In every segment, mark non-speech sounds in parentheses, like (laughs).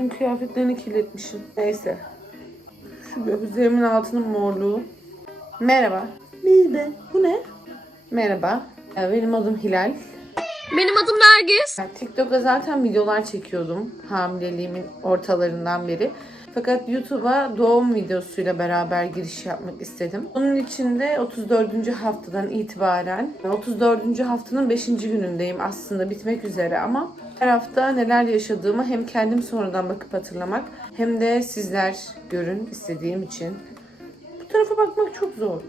Dün kıyafetlerini kirletmişim. Neyse. Şu gözlerimin altının morluğu. Merhaba. Merhaba. Bu ne? Merhaba. Benim adım Hilal. Benim adım Nergis. Yani TikTok'ta zaten videolar çekiyordum hamileliğimin ortalarından beri. Fakat YouTube'a doğum videosuyla beraber giriş yapmak istedim. Onun için de 34. haftadan itibaren 34. haftanın 5. günündeyim aslında bitmek üzere ama her hafta neler yaşadığımı hem kendim sonradan bakıp hatırlamak hem de sizler görün istediğim için. Bu tarafa bakmak çok zor.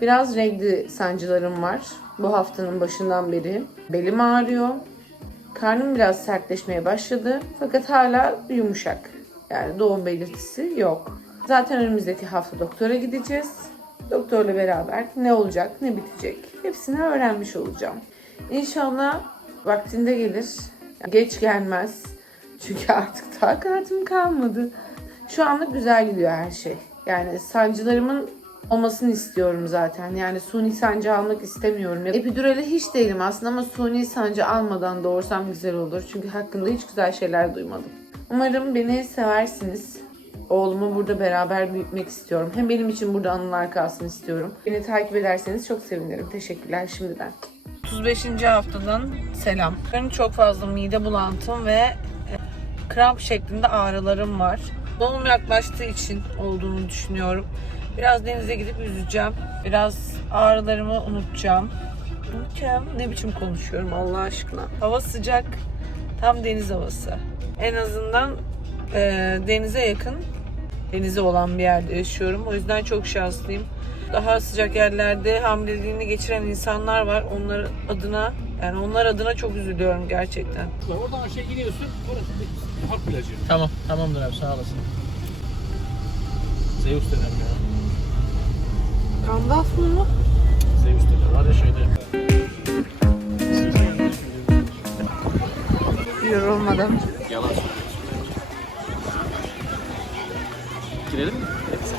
Biraz renkli sancılarım var. Bu haftanın başından beri. Belim ağrıyor. Karnım biraz sertleşmeye başladı. Fakat hala yumuşak. Yani doğum belirtisi yok. Zaten önümüzdeki hafta doktora gideceğiz. Doktorla beraber ne olacak, ne bitecek hepsini öğrenmiş olacağım. İnşallah vaktinde gelir. Geç gelmez. Çünkü artık takatim kalmadı. Şu anlık güzel gidiyor her şey. Yani sancılarımın olmasını istiyorum zaten. Yani suni sancı almak istemiyorum. Epidurale hiç değilim aslında ama suni sancı almadan doğursam güzel olur. Çünkü hakkında hiç güzel şeyler duymadım. Umarım beni seversiniz. Oğlumu burada beraber büyütmek istiyorum. Hem benim için burada anılar kalsın istiyorum. Beni takip ederseniz çok sevinirim. Teşekkürler şimdiden. 35. haftadan selam. Benim çok fazla mide bulantım ve e, kramp şeklinde ağrılarım var. Doğum yaklaştığı için olduğunu düşünüyorum. Biraz denize gidip yüzeceğim. Biraz ağrılarımı unutacağım. Unutacağım. Ne biçim konuşuyorum Allah aşkına. Hava sıcak. Tam deniz havası. En azından e, denize yakın, denize olan bir yerde yaşıyorum. O yüzden çok şanslıyım. Daha sıcak yerlerde hamileliğini geçiren insanlar var. Onlar adına yani onlar adına çok üzülüyorum gerçekten. Oradan aşağı gidiyorsun. Orası bir halk plajı. Tamam, tamamdır abi sağ olasın. Zeus denen ya. Gandalf mı? Zeus denen. Var ya şeyde. Yorulmadım. Yalan söylüyorsun. Girelim mi? Hepsi.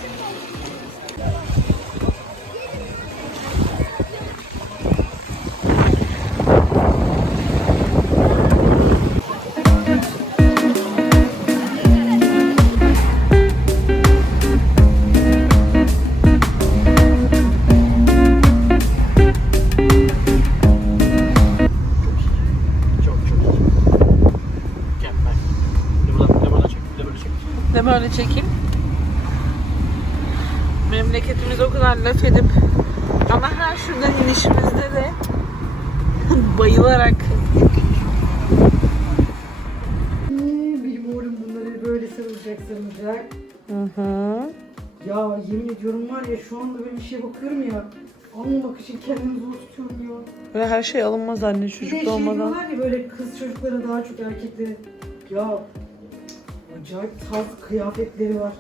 Çok çok. Gel bak. Bir de buradan bir de buradan çek. Bir de böyle çek. De böyle çekeyim. Memleketimiz o kadar laf edip ama her şuradan inişimizde de (laughs) bayılarak oğlum bunları böyle sarılacak sarılacak. Hı hı. Ya yemin ediyorum var ya şu anda böyle bir şeye bakıyorum ya. Almamak için kendimi zor tutuyorum ya. Ve her şey alınmaz anne Bir de çocuk şey olmadan. diyorlar ya böyle kız çocuklara daha çok erkeklere. Ya acayip tarz kıyafetleri var.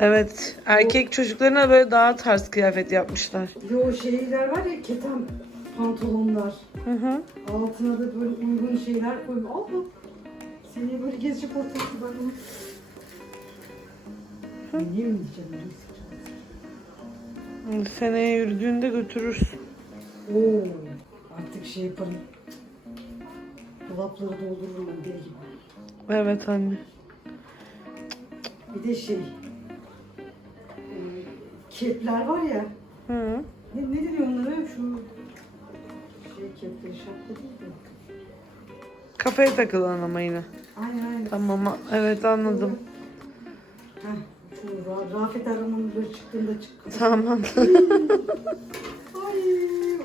Evet. Erkek çocuklarına böyle daha tarz kıyafet yapmışlar. Yo şeyler var ya keten pantolonlar. Hı hı. Altına da böyle uygun şeyler koyuyor. Allah. Seni böyle gezecek ortalıkta ben onu... Ne mi diyeceğim? Seneye yürüdüğünde götürürsün. Oo, artık şey yaparım. Dolapları doldururum deli gibi. Evet anne. Bir de şey, kepler var ya, Hı. ne, ne deniyor onlara? Şu şey kepleri şapka değil de. Kafaya takılan ama yine. Aynen aynen. Tamam evet anladım. Heh, şu Ra- Rafet Araman'ın böyle çıktığında çıktı. Tamam. (laughs) Ay,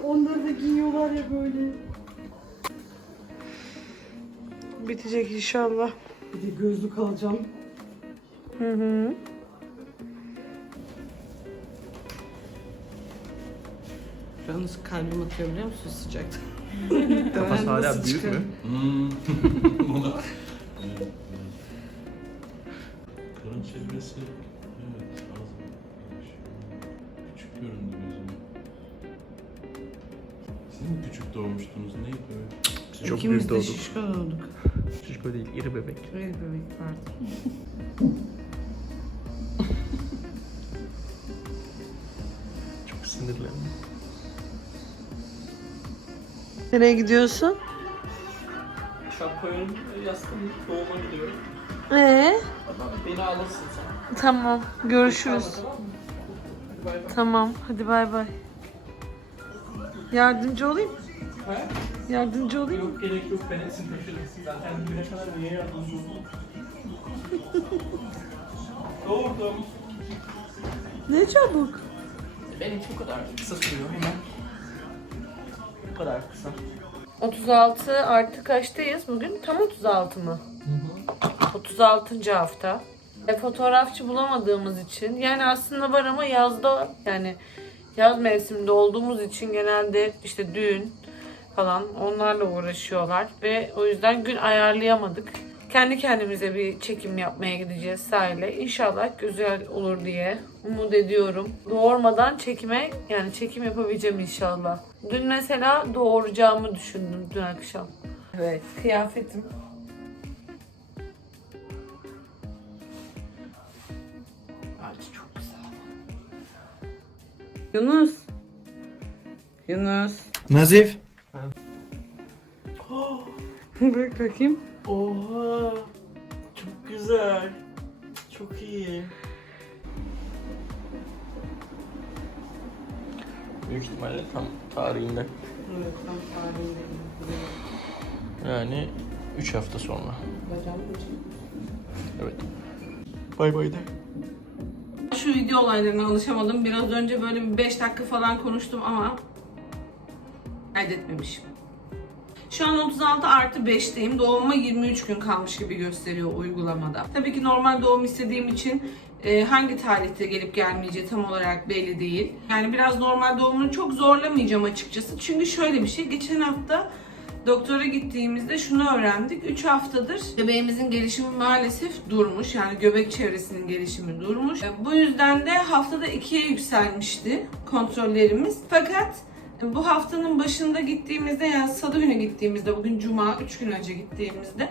onları da giyiyorlar ya böyle. Bitecek inşallah. Bir de gözlük alacağım. Hı hı. Yalnız kalbim atıyor biliyor musun sıcakta? (laughs) Kafası hala büyük mü? (laughs) Karın çevresi evet az küçük göründü gözüme. Siz mi küçük doğmuştunuz? Neydi öyle? Çok İkimiz büyük de doğduk. şişko olduk. Şişko değil, iri bebek. Öyle bebek vardı. Çok sinirlendim. Nereye gidiyorsun? Şapkayı yastığım doğuma gidiyorum. Ee? Beni alırsın sen. Tamam. Görüşürüz. Tamam. Hadi bay bay. Yardımcı olayım. Yardımcı olayım. Yok gerek yok ben hepsini taşırım. Zaten güne kadar niye yardımcı oldum? (laughs) Doğurdum. Ne çabuk. Benimki bu kadar kısa sürüyor hemen. Bu kadar kısa. 36 artı kaçtayız bugün? Tam 36 mı? 36. hafta. E, fotoğrafçı bulamadığımız için yani aslında var ama yazda yani yaz mevsiminde olduğumuz için genelde işte düğün falan onlarla uğraşıyorlar ve o yüzden gün ayarlayamadık. Kendi kendimize bir çekim yapmaya gideceğiz sahile. İnşallah güzel olur diye umut ediyorum. Doğurmadan çekime yani çekim yapabileceğim inşallah. Dün mesela doğuracağımı düşündüm dün akşam. Evet kıyafetim. Ay çok güzel. Yunus. Yunus. Nazif. (gasps) Bak bakayım. Oha. Çok güzel. Çok iyi. Büyük ihtimalle tam tarihinde. Evet tam tarihinde. Yani 3 hafta sonra. Evet. Bay bay de. Şu video olaylarına alışamadım. Biraz önce böyle bir 5 dakika falan konuştum ama kaydetmemişim. Şu an 36 artı 5'teyim. Doğuma 23 gün kalmış gibi gösteriyor uygulamada. Tabii ki normal doğum istediğim için e, hangi tarihte gelip gelmeyeceği tam olarak belli değil. Yani biraz normal doğumunu çok zorlamayacağım açıkçası. Çünkü şöyle bir şey. Geçen hafta Doktora gittiğimizde şunu öğrendik. 3 haftadır bebeğimizin gelişimi maalesef durmuş. Yani göbek çevresinin gelişimi durmuş. E, Bu yüzden de haftada 2'ye yükselmişti kontrollerimiz. Fakat bu haftanın başında gittiğimizde yani salı günü gittiğimizde bugün cuma 3 gün önce gittiğimizde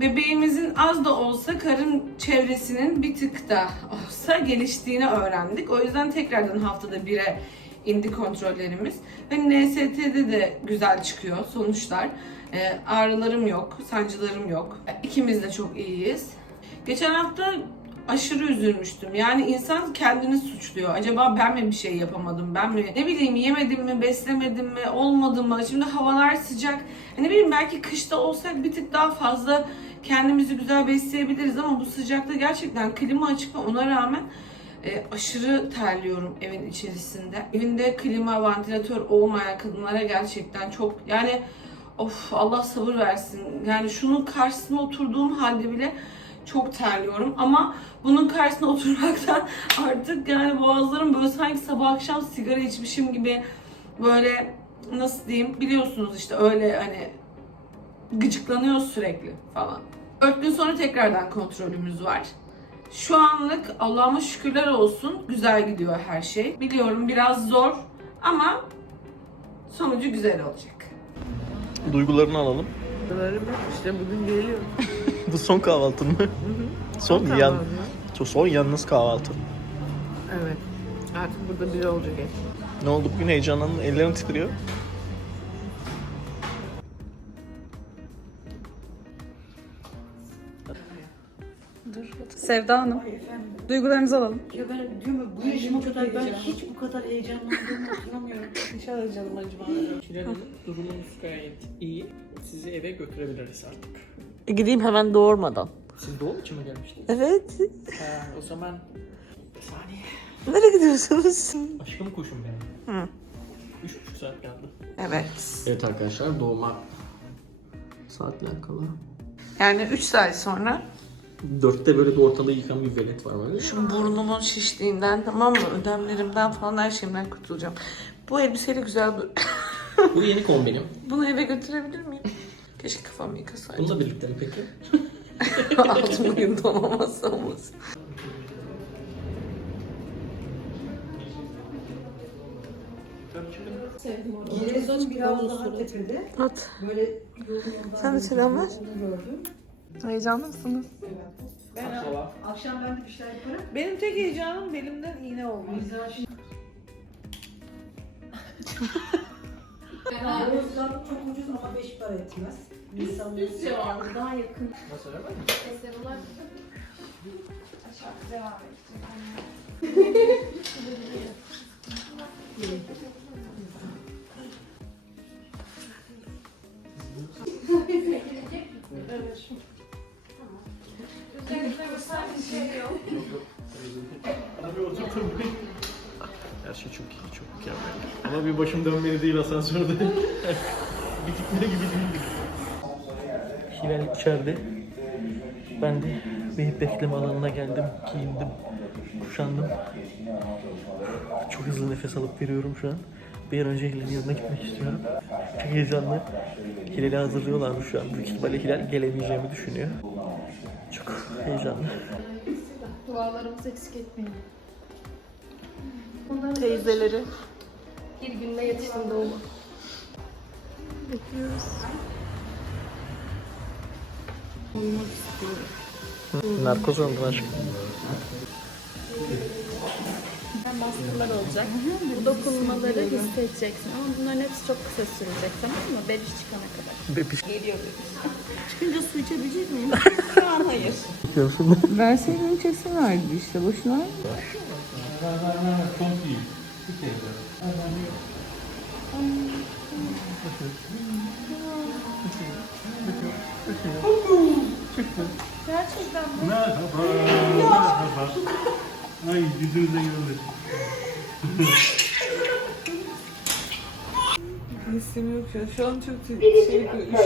bebeğimizin az da olsa karın çevresinin bir tık da olsa geliştiğini öğrendik. O yüzden tekrardan haftada 1'e indi kontrollerimiz. Ve NST'de de güzel çıkıyor sonuçlar. Ee, ağrılarım yok, sancılarım yok. İkimiz de çok iyiyiz. Geçen hafta aşırı üzülmüştüm. Yani insan kendini suçluyor. Acaba ben mi bir şey yapamadım? Ben mi ne bileyim yemedim mi, beslemedim mi, olmadı mı? Şimdi havalar sıcak. Ne bileyim belki kışta olsak bir tık daha fazla kendimizi güzel besleyebiliriz ama bu sıcakta gerçekten klima açık ve ona rağmen e, aşırı terliyorum evin içerisinde. Evinde klima, vantilatör olmayan kadınlara gerçekten çok yani of Allah sabır versin. Yani şunun karşısına oturduğum halde bile çok terliyorum ama bunun karşısına oturmaktan (laughs) artık yani boğazlarım böyle sanki sabah akşam sigara içmişim gibi böyle nasıl diyeyim biliyorsunuz işte öyle hani gıcıklanıyor sürekli falan. 4 gün sonra tekrardan kontrolümüz var. Şu anlık Allah'ıma şükürler olsun güzel gidiyor her şey. Biliyorum biraz zor ama sonucu güzel olacak. Duygularını alalım. İşte bugün geliyor. (laughs) Bu son kahvaltın mı? son yan, son yalnız kahvaltı. Evet. Artık burada biri olacak. Ne oldu bugün heyecanlandın? Ellerin titriyor. Sevda Hanım. Duygularınızı alalım. Ya ben diyorum ya, bu yaşıma kadar ben hiç bu kadar heyecanlandığımı hatırlamıyorum. İnşallah canım. Şirin Hanım durumunuz gayet iyi. Sizi eve götürebiliriz artık. E, gideyim hemen doğurmadan. Siz doğum için mi gelmiştiniz? Evet. Ha, o zaman bir saniye. Nereye gidiyorsunuz? Aşkım kuşum benim. Hı. Üç buçuk saat geldi. Evet. Evet arkadaşlar doğuma saatler kala. Yani 3 saat sonra Dörtte böyle bir ortalığı yıkan bir velet var böyle. şu burnumun şişliğinden tamam mı ödemlerimden falan her şeyimden kurtulacağım. Bu elbiseyle güzel bir... (laughs) Bu yeni kombinim. Bunu eve götürebilir miyim? Keşke kafamı yıkasaydım. Bununla birlikte mi peki? (laughs) Altımı yudamamazsa olmaz. Giresun biraz daha tepede. At. Böyle Sen de selam ver. Gördüm. Heyecanlı mısınız? Akşam ben de bir şeyler yaparım. Benim tek heyecanım belimden iğne oldu. Rozlar (laughs) çok ucuz ama 5 para etmez. Düzce vardı daha yakın. Nasıl öyle mi? Eserler Her Ama bir başım dönmeli değil asansörde. Bitikleri gibi değil. Hilal içeride. Ben de bir bekleme alanına geldim, giyindim, kuşandım. Çok hızlı nefes alıp veriyorum şu an. Bir an önce Hilal'in yanına gitmek istiyorum. Çok heyecanlı. Hilal'i hazırlıyorlarmış şu an. Büyük ihtimalle Hilal gelemeyeceğimi düşünüyor. Çok heyecanlı. Dualarımızı eksik etmeyin. Teyzeleri. Bir günde yetiştim doğuma. Narkoz oldun aşkım. baskılar olacak. Bu dokunmaları hissedeceksin ama bunların hepsi çok kısa sürecek tamam mı? Beliş çıkana kadar. Bebiş. Geliyor beliş. Çıkınca su içebilecek miyim? Şu an hayır. Verseydin kesin verdi işte boşuna. Çok iyi. Bir kere. Merhaba. Merhaba. Ay yüzünüze gördük. Hissim (laughs) yok an. Şu an çok şey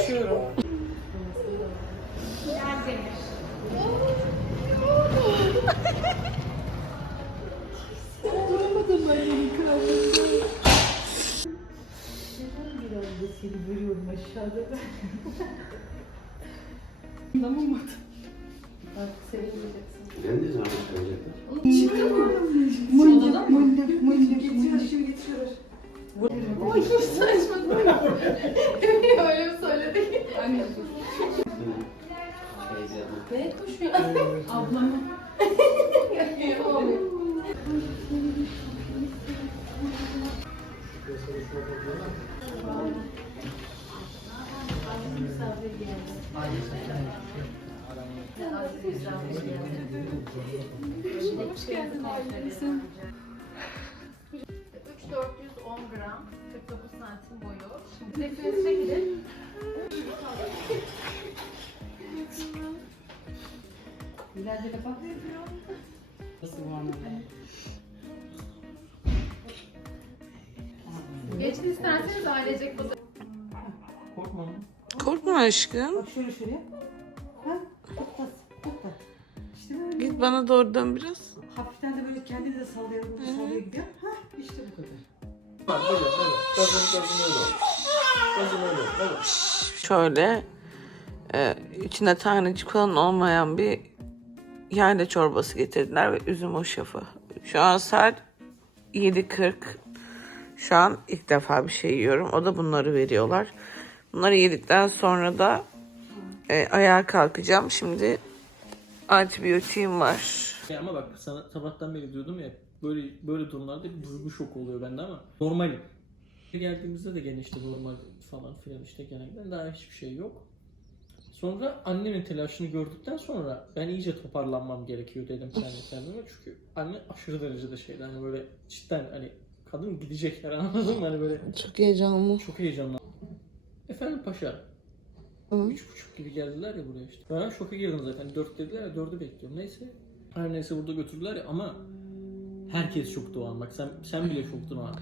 üşüyorum. Biraz da seni görüyorum aşağıda. Mındık mındık mındık. Getiriyor şimdi getiriyor. Ama hiç saçma değil mi? (laughs) Öyle mi söyledik? Anne Ne koşuyor? Ablamı. Yapamıyorum. Hoş geldin ailemizin. 3410 gram, 49 santim boyu. Şimdi nefesine gidin. İleride de bu. Korkma aşkım. Bak şöyle şöyle. Ha? Tut da. Tut da. İşte böyle. Git bana doğru dön biraz. Hafiften de böyle kendini de sallayarak sallaya gidiyor. Ha işte bu kadar. Bak böyle, böyle. Gözün, gözün öyle. Gözün öyle. Evet. Şöyle e, içine tanecik falan olmayan bir yayla çorbası getirdiler ve üzüm hoşafı. Şu an saat 7.40. Şu an ilk defa bir şey yiyorum. O da bunları veriyorlar. Bunları yedikten sonra da e, ayağa kalkacağım. Şimdi antibiyotiğim var. Ya ama bak sana sabahtan beri diyordum ya böyle böyle durumlarda bir duygu şoku oluyor bende ama normal. Geldiğimizde de gene işte normal falan filan işte genelde daha hiçbir şey yok. Sonra annemin telaşını gördükten sonra ben iyice toparlanmam gerekiyor dedim kendi kendime. Çünkü anne aşırı derecede şeydi hani böyle cidden hani kadın gidecek her anladın mı? Hani böyle Çok heyecanlı. çok heyecanlandım. Efendim paşa. Üç buçuk gibi geldiler ya buraya işte. Ben şoka girdim zaten. Dört dediler ya dördü bekliyorum. Neyse. Her neyse burada götürdüler ya ama herkes şoktu o an. Bak sen sen bile şoktun o an.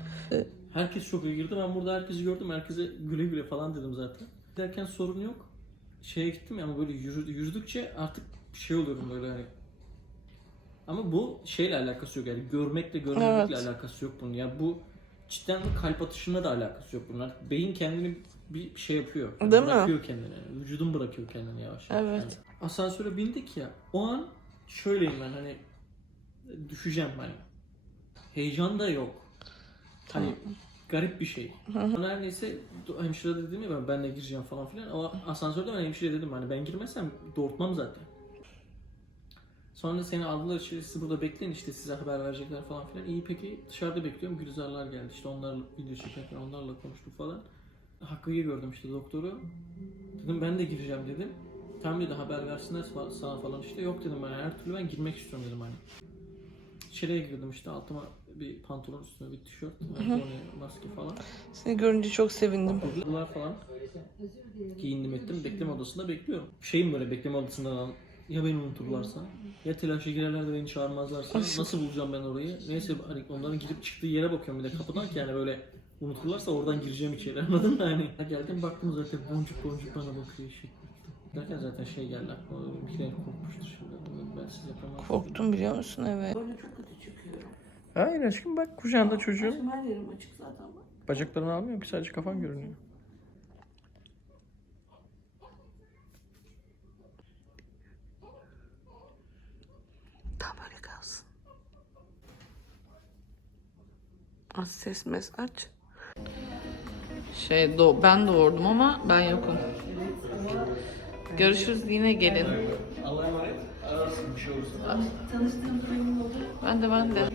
Herkes şoka girdi. Ben burada herkesi gördüm. Herkese güle güle falan dedim zaten. Derken sorun yok. Şeye gittim ya ama böyle yürü, yürüdükçe artık şey oluyorum böyle hani. Ama bu şeyle alakası yok yani görmekle görmemekle Evet. alakası yok bunun. Ya bu cidden de kalp atışına da alakası yok bunun. Artık beyin kendini bir şey yapıyor. Yani Değil mi? bırakıyor kendini. Vücudun bırakıyor kendini yavaş yavaş. Evet. Yani asansöre bindik ya. O an şöyleyim ben hani düşeceğim hani. Heyecan da yok. Hani garip bir şey. Her neyse hemşire de dedim ya ben benle gireceğim falan filan. O asansörde ben hemşire dedim hani ben girmezsem doğurtmam zaten. Sonra seni aldılar işte siz burada bekleyin işte size haber verecekler falan filan. İyi peki dışarıda bekliyorum. Gülizarlar geldi işte onlarla video çekerken onlarla konuştuk falan. Hakkı'yı gördüm işte doktoru. Dedim ben de gireceğim dedim. Tam dedi haber versinler sana falan işte. Yok dedim ben her türlü ben girmek istiyorum dedim hani. İçeriye girdim işte altıma bir pantolon üstüne bir tişört, maske falan. Seni görünce çok sevindim. Bunlar falan giyindim ettim. Bekleme odasında bekliyorum. Şeyim böyle bekleme odasından ya beni unuturlarsa ya telaşa girerler de beni çağırmazlarsa nasıl bulacağım ben orayı? Neyse hani onların girip çıktığı yere bakıyorum bir de kapıdan ki yani böyle unuturlarsa oradan gireceğim içeri (laughs) anladın mı hani? Geldim baktım zaten boncuk boncuk bana bakıyor şey. Derken zaten şey geldi aklıma bir şey korkmuştur şimdi. Ben size yapamam. Korktum biliyor musun evet. Böyle çok kötü çıkıyorum. Hayır aşkım bak kucağında çocuğum. Aşkım her yerim açık zaten bak. Bacaklarını almıyor ki sadece kafan görünüyor. Tam kalsın. Az ses mes aç. Şey do ben doğurdum ama ben yokum. Görüşürüz yine gelin. Allah'a emanet. Ararsın bir şey olursa. Ben de ben de.